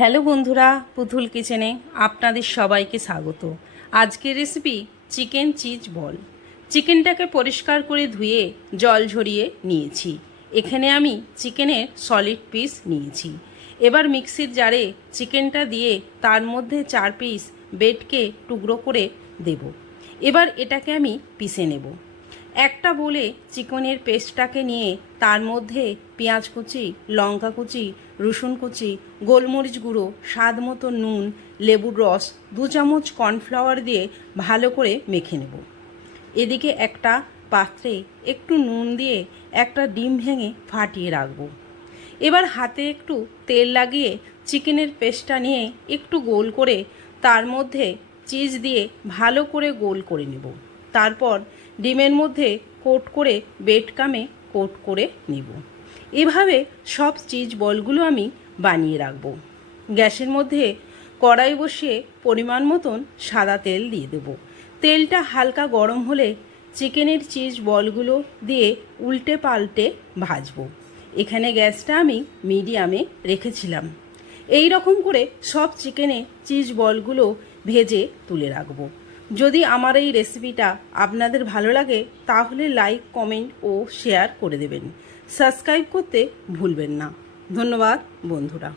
Hello বন্ধুরা, পুতুল কিচেনে আপনাদের সবাইকে স্বাগত। আজকের রেসিপি চিকেন চিজ বল। চিকেনটাকে পরিষ্কার করে ধুয়ে জল ঝরিয়ে নিয়েছি। এখানে আমি চিকেনের সলিড পিস নিয়েছি। এবার মিক্সির জারে চিকেনটা দিয়ে তার মধ্যে 4 পিস বেটকে টুকরো করে দেব। এবার এটাকে আমি পিষে নেব। একটা বলে চিকেনের পেস্টটাকে নিয়ে তার মধ্যে পেঁয়াজ কুচি, লঙ্কা কুচি, রসুন কুচি, গোলমরিচ গুঁড়ো, স্বাদ মতো নুন, লেবুর রস, 2 চামচ কর্নফ্লাওয়ার দিয়ে ভালো করে মেখে নেব। এদিকে একটা পাত্রে একটু নুন দিয়ে একটা ডিম ভেঙে ফাটিয়ে রাখব। এবার হাতে একটু তেল লাগিয়ে চিকেনের পেস্টটা নিয়ে একটু গোল করে তার মধ্যে চিজ দিয়ে ভালো করে গোল করে নেব। তারপর ডিমের মধ্যে কোট করে বেডকামে কোট করে নিব। এভাবে সব চিজ বলগুলো আমি বানিয়ে রাখব। গ্যাসের মধ্যে কড়াই বসিয়ে পরিমাণ মতন সাদা তেল দিয়ে দেব। তেলটা হালকা গরম হলে চিকেনের চিজ বলগুলো দিয়ে উল্টে পাল্টে ভাজবো। এখানে গ্যাসটা আমি মিডিয়ামে রেখেছিলাম। এই রকম করে সব চিকেনে চিজ বলগুলো ভেজে তুলে রাখবো। যদি আমার এই রেসিপিটা আপনাদের ভালো লাগে তাহলে লাইক, কমেন্ট ও শেয়ার করে দেবেন। সাবস্ক্রাইব করতে ভুলবেন না। ধন্যবাদ বন্ধুরা।